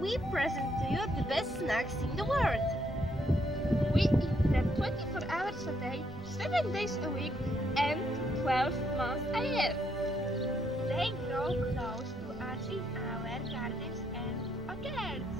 we present to you the best snacks in the world. We eat them 24 hours a day, 7 days a week, and 12 months a year. They grow close to us in our gardens and orchards.